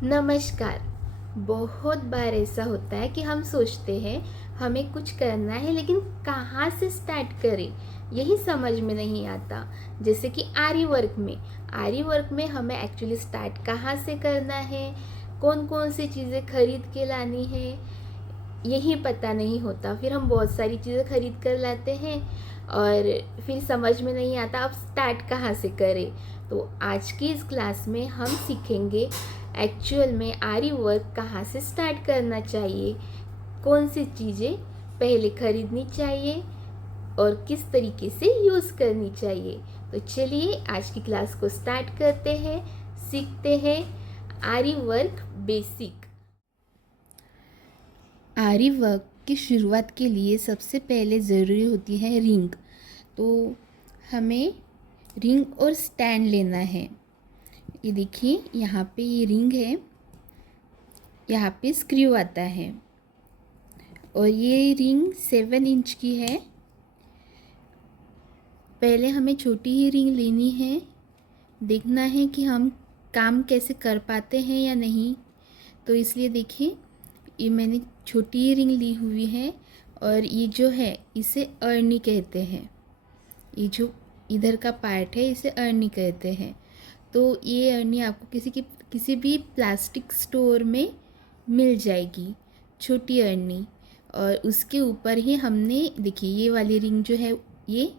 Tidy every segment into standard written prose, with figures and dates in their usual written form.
नमस्कार। बहुत बार ऐसा होता है कि हम सोचते हैं हमें कुछ करना है, लेकिन कहाँ से स्टार्ट करें यही समझ में नहीं आता। जैसे कि आरी वर्क में हमें एक्चुअली स्टार्ट कहाँ से करना है, कौन कौन सी चीज़ें खरीद के लानी है, यही पता नहीं होता। फिर हम बहुत सारी चीज़ें खरीद कर लाते हैं और फिर समझ में नहीं आता अब स्टार्ट कहाँ से करें। तो आज की इस क्लास में हम सीखेंगे एक्चुअल में आरी वर्क कहाँ से स्टार्ट करना चाहिए, कौन सी चीज़ें पहले खरीदनी चाहिए और किस तरीके से यूज़ करनी चाहिए। तो चलिए आज की क्लास को स्टार्ट करते हैं, सीखते हैं आरी वर्क बेसिक। आरी वर्क की शुरुआत के लिए सबसे पहले ज़रूरी होती है रिंग। तो हमें रिंग और स्टैंड लेना है। ये देखिए यहाँ पे ये रिंग है, यहाँ पे स्क्रू आता है और ये रिंग 7 इंच की है। पहले हमें छोटी ही रिंग लेनी है, देखना है कि हम काम कैसे कर पाते हैं या नहीं। तो इसलिए देखिए ये मैंने छोटी ही रिंग ली हुई है और ये जो है इसे अरनी कहते हैं। ये जो इधर का पार्ट है इसे अरनी कहते हैं। तो ये अरनी आपको किसी भी प्लास्टिक स्टोर में मिल जाएगी, छोटी अरनी। और उसके ऊपर ही हमने देखिए ये वाली रिंग जो है ये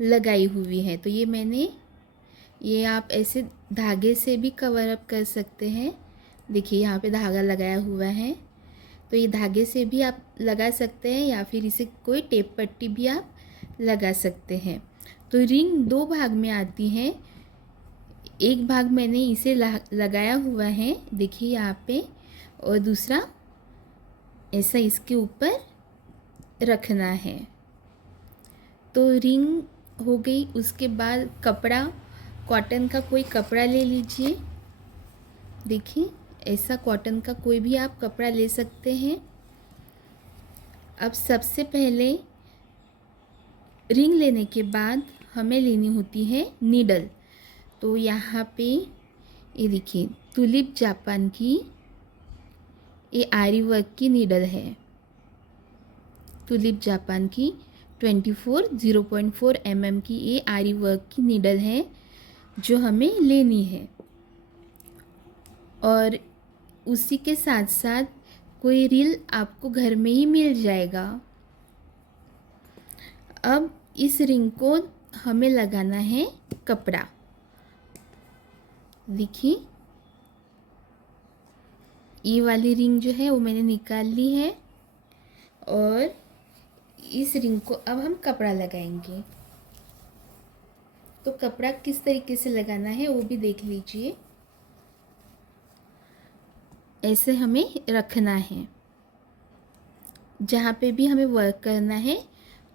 लगाई हुई है। तो ये आप ऐसे धागे से भी कवर अप कर सकते हैं। देखिए यहाँ पे धागा लगाया हुआ है, तो ये धागे से भी आप लगा सकते हैं या फिर इसे कोई टेप पट्टी भी आप लगा सकते हैं। तो रिंग 2 भाग में आती है। एक भाग मैंने इसे लगाया हुआ है, देखिए यहाँ पे, और दूसरा ऐसा इसके ऊपर रखना है। तो रिंग हो गई। उसके बाद कपड़ा, कॉटन का कोई कपड़ा ले लीजिए। देखिए ऐसा कॉटन का कोई भी आप कपड़ा ले सकते हैं। अब सबसे पहले रिंग लेने के बाद हमें लेनी होती है नीडल। तो यहाँ पे ये देखिए तुलिप जापान की ये आरी वर्क की नीडल है। तुलिप जापान की 0.4 mm की ये आरी वर्क की नीडल है जो हमें लेनी है। और उसी के साथ साथ कोई रील आपको घर में ही मिल जाएगा। अब इस रिंग को हमें लगाना है कपड़ा। देखिए ये वाली रिंग जो है वो मैंने निकाल ली है और इस रिंग को अब हम कपड़ा लगाएंगे। तो कपड़ा किस तरीके से लगाना है वो भी देख लीजिए। ऐसे हमें रखना है, जहाँ पे भी हमें वर्क करना है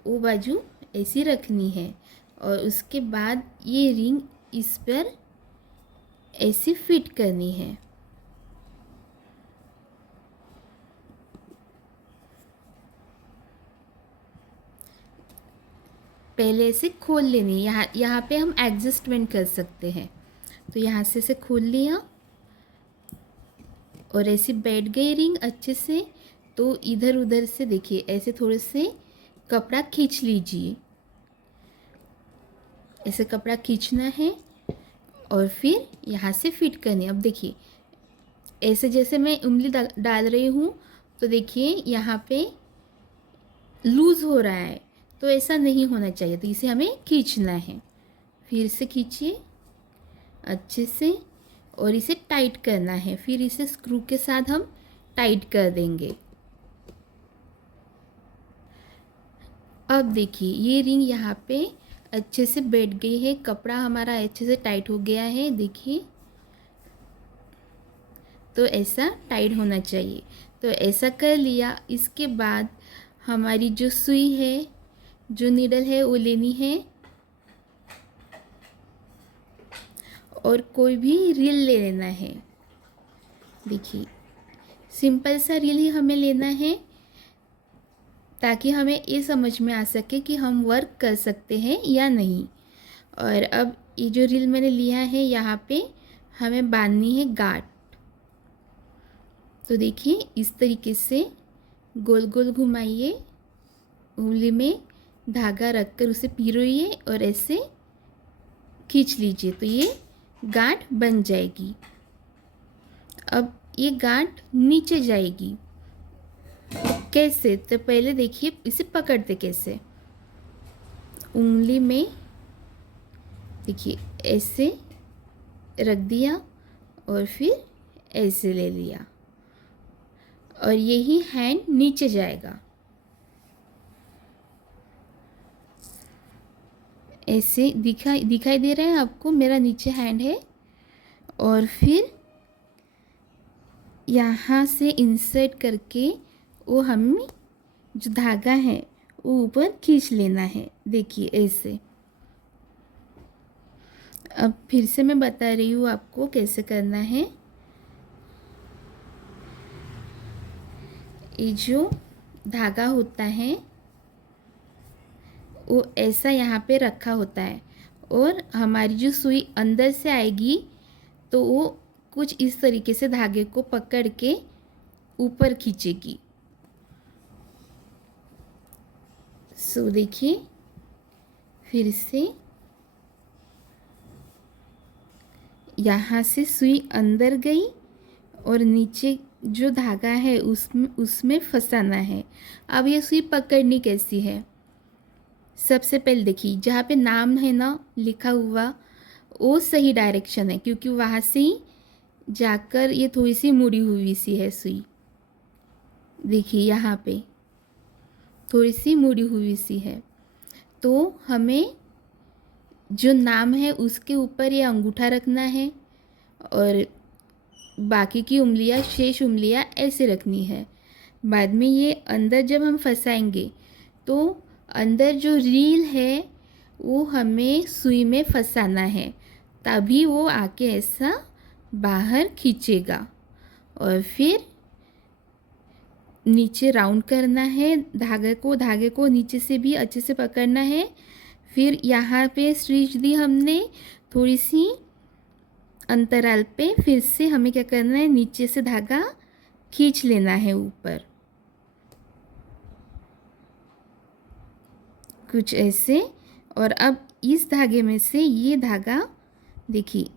वो बाजू ऐसी रखनी है। और उसके बाद ये रिंग इस पर ऐसी फिट करनी है। पहले से खोल लेनी है। यहाँ पे हम एडजस्टमेंट कर सकते हैं। तो यहाँ से इसे खोल लिया और ऐसी बैठ गई रिंग अच्छे से। तो इधर उधर से देखिए ऐसे थोड़े से कपड़ा खींच लीजिए। ऐसे कपड़ा खींचना है और फिर यहाँ से फिट करनी है। अब देखिए ऐसे जैसे मैं उंगली डाल रही हूँ तो देखिए यहाँ पे लूज़ हो रहा है, तो ऐसा नहीं होना चाहिए। तो इसे हमें खींचना है। फिर से खींचिए अच्छे से और इसे टाइट करना है। फिर इसे स्क्रू के साथ हम टाइट कर देंगे। अब देखिए ये रिंग यहाँ पे अच्छे से बैठ गई है, कपड़ा हमारा अच्छे से टाइट हो गया है। देखिए तो ऐसा टाइट होना चाहिए। तो ऐसा कर लिया। इसके बाद हमारी जो सुई है, जो नीडल है वो लेनी है और कोई भी रील ले लेना है। देखिए सिंपल सा रील ही हमें लेना है ताकि हमें ये समझ में आ सके कि हम वर्क कर सकते हैं या नहीं। और अब ये जो रील मैंने लिया है यहाँ पे हमें बांधनी है गांठ। तो देखिए इस तरीके से गोल गोल घुमाइए, उंगली में धागा रखकर उसे पिरोइए और ऐसे खींच लीजिए तो ये गांठ बन जाएगी। अब ये गांठ नीचे जाएगी। कैसे? तो पहले देखिए इसे पकड़ते कैसे। उंगली में देखिए ऐसे रख दिया और फिर ऐसे ले लिया और यही हैंड नीचे जाएगा। ऐसे दिखाई दे रहा है आपको, मेरा नीचे हैंड है। और फिर यहाँ से इंसर्ट करके वो हमें जो धागा है वो ऊपर खींच लेना है। देखिए ऐसे। अब फिर से मैं बता रही हूँ आपको कैसे करना है। ये जो धागा होता है वो ऐसा यहाँ पे रखा होता है और हमारी जो सुई अंदर से आएगी तो वो कुछ इस तरीके से धागे को पकड़ के ऊपर खींचेगी। सो देखिए फिर से यहाँ से सुई अंदर गई और नीचे जो धागा है उसमें फंसाना है। अब ये सुई पकड़नी कैसी है? सबसे पहले देखिए जहाँ पे नाम है ना लिखा हुआ वो सही डायरेक्शन है, क्योंकि वहाँ से ही जाकर ये थोड़ी सी मुड़ी हुई सी है सुई। देखिए यहाँ पे थोड़ी सी मुड़ी हुई सी है, तो हमें जो नाम है उसके ऊपर ये अंगूठा रखना है और बाकी की उंगलियां, शेष उंगलियां ऐसे रखनी है। बाद में ये अंदर जब हम फंसाएंगे तो अंदर जो रील है वो हमें सुई में फंसाना है, तभी वो आके ऐसा बाहर खींचेगा। और फिर नीचे राउंड करना है धागे को नीचे से भी अच्छे से पकड़ना है। फिर यहाँ पे स्टिच दी हमने थोड़ी सी अंतराल पे, फिर से हमें क्या करना है, नीचे से धागा खींच लेना है ऊपर, कुछ ऐसे। और अब इस धागे में से ये धागा, देखिए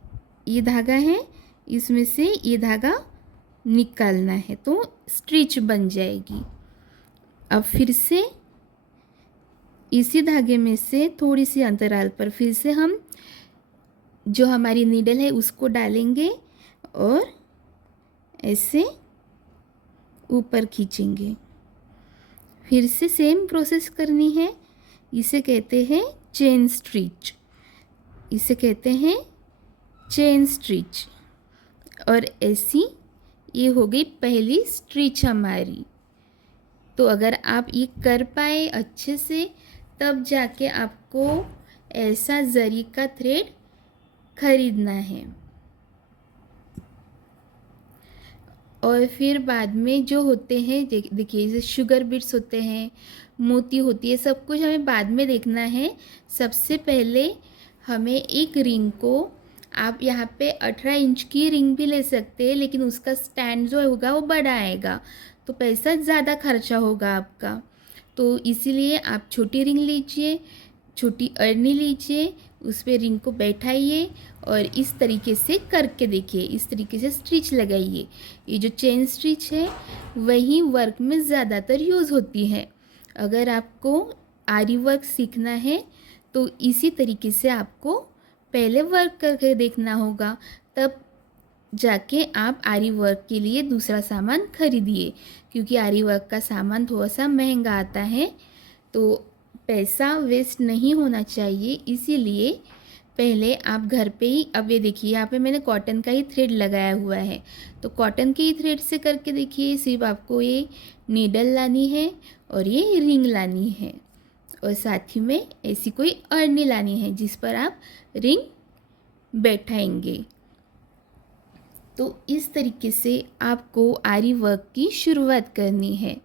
ये धागा है, इसमें से ये धागा निकालना है तो स्टिच बन जाएगी। अब फिर से इसी धागे में से थोड़ी सी अंतराल पर फिर से हम जो हमारी नीडल है उसको डालेंगे और ऐसे ऊपर खींचेंगे। फिर से सेम प्रोसेस करनी है। इसे कहते हैं चेन स्टिच, इसे कहते हैं चेन स्टिच। और ऐसी ये हो गई पहली स्टिच हमारी। तो अगर आप ये कर पाए अच्छे से तब जाके आपको ऐसा जरी का थ्रेड खरीदना है। और फिर बाद में जो होते हैं देखिए जैसे शुगर बीट्स होते हैं, मोती होती है, सब कुछ हमें बाद में देखना है। सबसे पहले हमें एक रिंग को, आप यहाँ पे 18 इंच की रिंग भी ले सकते हैं, लेकिन उसका स्टैंड जो होगा वो बड़ा आएगा तो पैसा ज़्यादा खर्चा होगा आपका। तो इसीलिए आप छोटी रिंग लीजिए, छोटी अरनी लीजिए, उस पर रिंग को बैठाइए और इस तरीके से करके देखिए, इस तरीके से स्टिच लगाइए। ये जो चेन स्टिच है वही वर्क में ज़्यादातर यूज़ होती है। अगर आपको आरी वर्क सीखना है तो इसी तरीके से आपको पहले वर्क करके देखना होगा, तब जाके आप आरी वर्क के लिए दूसरा सामान खरीदिए, क्योंकि आरी वर्क का सामान थोड़ा सा महंगा आता है तो पैसा वेस्ट नहीं होना चाहिए। इसीलिए पहले आप घर पे ही, अब ये देखिए यहाँ पे मैंने कॉटन का ही थ्रेड लगाया हुआ है, तो कॉटन के ही थ्रेड से करके देखिए। सिर्फ आपको ये नीडल लानी है और ये रिंग लानी है और साथ ही में ऐसी कोई अरनी लानी है जिस पर आप रिंग बैठाएंगे। तो इस तरीके से आपको आरी वर्क की शुरुआत करनी है।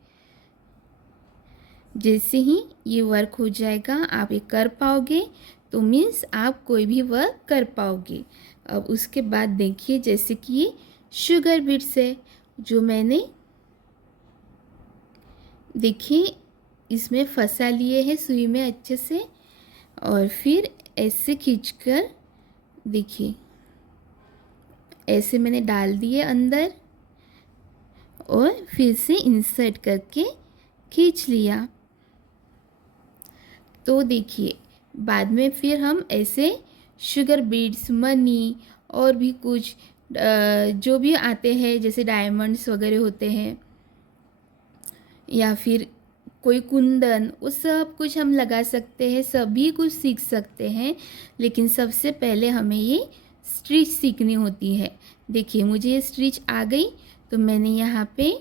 जैसे ही ये वर्क हो जाएगा आप ये कर पाओगे तो मीन्स आप कोई भी वर्क कर पाओगे। अब उसके बाद देखिए जैसे कि ये शुगर बीट्स है जो मैंने देखिए इसमें फंसा लिए हैं सुई में अच्छे से, और फिर ऐसे खींचकर देखिए ऐसे मैंने डाल दिए अंदर और फिर से इंसर्ट करके खींच लिया। तो देखिए बाद में फिर हम ऐसे शुगर बीड्स, मनी और भी कुछ जो भी आते हैं जैसे डायमंड्स वगैरह होते हैं या फिर कोई कुंदन, वो सब कुछ हम लगा सकते हैं, सभी कुछ सीख सकते हैं। लेकिन सबसे पहले हमें ये स्टिच सीखनी होती है। देखिए मुझे ये स्टिच आ गई तो मैंने यहाँ पे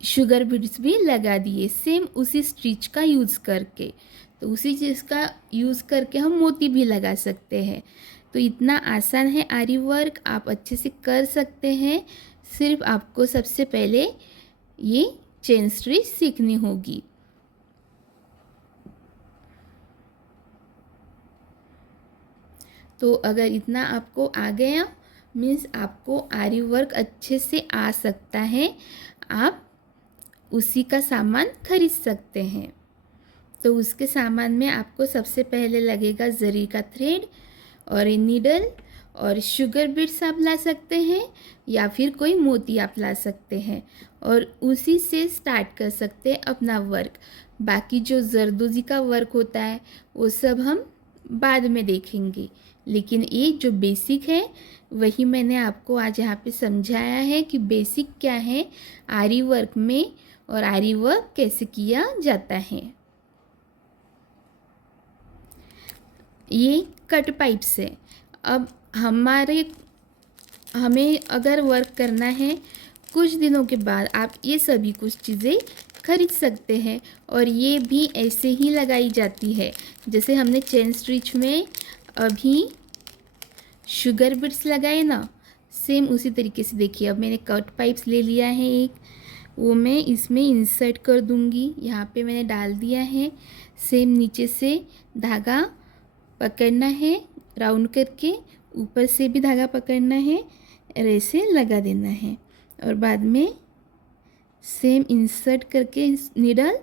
शुगर बीड्स भी लगा दिए सेम उसी स्टिच का यूज़ करके। तो उसी चीज़ का यूज़ करके हम मोती भी लगा सकते हैं। तो इतना आसान है आरी वर्क, आप अच्छे से कर सकते हैं। सिर्फ आपको सबसे पहले ये चेन स्टिच सीखनी होगी। तो अगर इतना आपको आ गया मीन्स आपको आरी वर्क अच्छे से आ सकता है, आप उसी का सामान खरीद सकते हैं। तो उसके सामान में आपको सबसे पहले लगेगा जरी का थ्रेड और नीडल और शुगर बीड्स आप ला सकते हैं या फिर कोई मोती आप ला सकते हैं और उसी से स्टार्ट कर सकते हैं अपना वर्क। बाकी जो जरदोजी का वर्क होता है वो सब हम बाद में देखेंगे, लेकिन ये जो बेसिक है वही मैंने आपको आज यहाँ पे समझाया है कि बेसिक क्या है आरी वर्क में और आरी वर्क कैसे किया जाता है। ये कट पाइप से अब हमें अगर वर्क करना है कुछ दिनों के बाद आप ये सभी कुछ चीज़ें खरीद सकते हैं और ये भी ऐसे ही लगाई जाती है जैसे हमने चेन स्टिच में अभी शुगर बीड्स लगाए ना, सेम उसी तरीके से। देखिए अब मैंने कट पाइप्स ले लिया है एक, वो मैं इसमें इंसर्ट कर दूंगी। यहाँ पे मैंने डाल दिया है। सेम नीचे से धागा पकड़ना है राउंड करके, ऊपर से भी धागा पकड़ना है और ऐसे लगा देना है और बाद में सेम इंसर्ट करके इस नीडल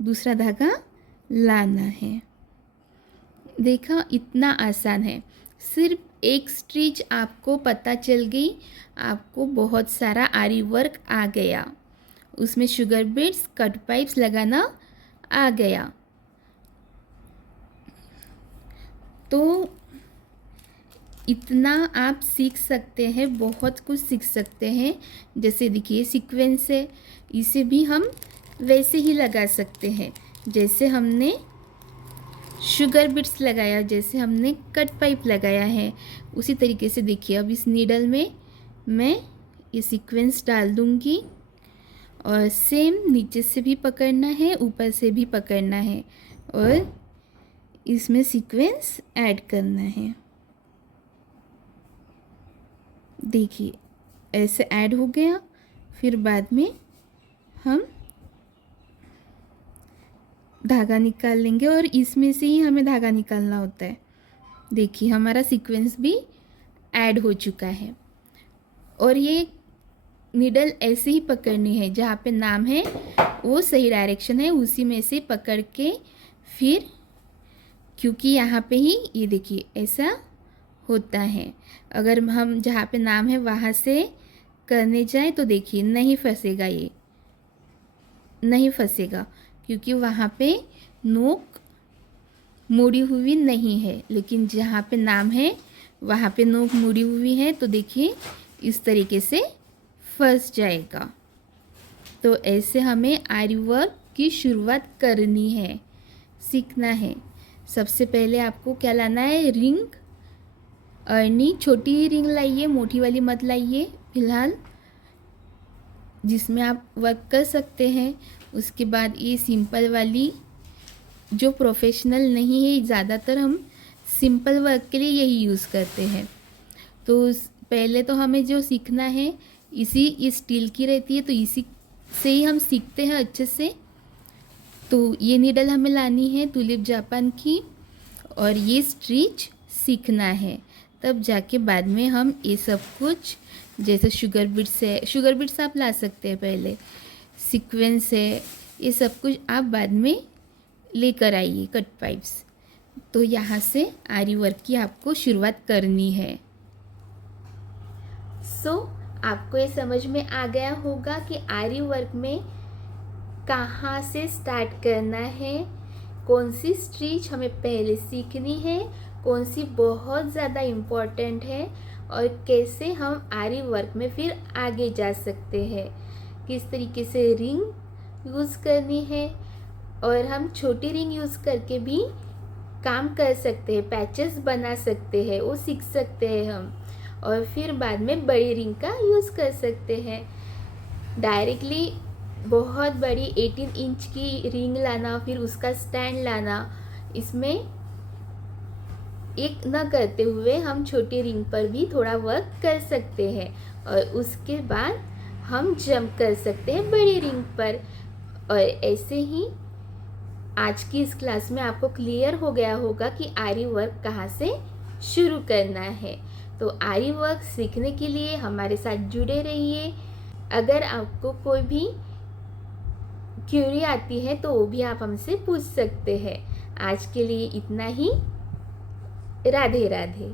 दूसरा धागा लाना है। देखा इतना आसान है, सिर्फ एक स्टिच आपको पता चल गई, आपको बहुत सारा आरी वर्क आ गया। उसमें शुगर बीड्स, कट पाइप्स लगाना आ गया। तो इतना आप सीख सकते हैं, बहुत कुछ सीख सकते हैं। जैसे देखिए सीक्वेंस है, इसे भी हम वैसे ही लगा सकते हैं जैसे हमने शुगर बीड्स लगाया, जैसे हमने कट पाइप लगाया है, उसी तरीके से। देखिए अब इस नीडल में मैं ये सीक्वेंस डाल दूँगी और सेम नीचे से भी पकड़ना है, ऊपर से भी पकड़ना है और इसमें सीक्वेंस ऐड करना है। देखिए ऐसे ऐड हो गया। फिर बाद में हम धागा निकाल लेंगे और इसमें से ही हमें धागा निकालना होता है। देखिए हमारा सीक्वेंस भी ऐड हो चुका है और ये नीडल ऐसे ही पकड़नी है, जहाँ पे नाम है वो सही डायरेक्शन है उसी में से पकड़ के, फिर क्योंकि यहाँ पे ही ये देखिए ऐसा होता है। अगर हम जहाँ पे नाम है वहाँ से करने जाए तो देखिए नहीं फंसेगा, ये नहीं फंसेगा क्योंकि वहाँ पे नोक मुड़ी हुई नहीं है। लेकिन जहाँ पे नाम है वहाँ पे नोक मुड़ी हुई है, तो देखिए इस तरीके से फंस जाएगा। तो ऐसे हमें आरी वर्क की शुरुआत करनी है, सीखना है। सबसे पहले आपको क्या लाना है, रिंग, अरनी, छोटी ही रिंग लाइए, मोटी वाली मत लाइए फिलहाल, जिसमें आप वर्क कर सकते हैं। उसके बाद ये सिंपल वाली जो प्रोफेशनल नहीं है, ज़्यादातर हम सिंपल वर्क के लिए यही यूज़ करते हैं। तो पहले तो हमें जो सीखना है इसी स्टील की रहती है, तो इसी से ही हम सीखते हैं अच्छे से। तो ये नीडल हमें लानी है टुलिप जापान की और ये स्टिच सीखना है, तब जाके बाद में हम ये सब कुछ जैसे शुगर बिट्स है, शुगर बिट्स आप ला सकते हैं पहले, सीक्वेंस है, ये सब कुछ आप बाद में लेकर आइए कट पाइप्स। तो यहाँ से आरी वर्क की आपको शुरुआत करनी है। आपको ये समझ में आ गया होगा कि आरी वर्क में कहाँ से स्टार्ट करना है, कौन सी स्टिच हमें पहले सीखनी है, कौन सी बहुत ज़्यादा इम्पॉर्टेंट है, और कैसे हम आरी वर्क में फिर आगे जा सकते हैं, किस तरीके से रिंग यूज़ करनी है, और हम छोटी रिंग यूज़ करके भी काम कर सकते हैं, पैचेस बना सकते हैं, वो सीख सकते हैं हम, और फिर बाद में बड़ी रिंग का यूज़ कर सकते हैं। डायरेक्टली बहुत बड़ी 18 इंच की रिंग लाना, फिर उसका स्टैंड लाना, इसमें एक न करते हुए हम छोटी रिंग पर भी थोड़ा वर्क कर सकते हैं, और उसके बाद हम जंप कर सकते हैं बड़ी रिंग पर। और ऐसे ही आज की इस क्लास में आपको क्लियर हो गया होगा कि आरी वर्क कहाँ से शुरू करना है। तो आरी वर्क सीखने के लिए हमारे साथ जुड़े रहिए। अगर आपको कोई भी क्यूरी आती है तो वो भी आप हमसे पूछ सकते हैं। आज के लिए इतना ही। राधे राधे।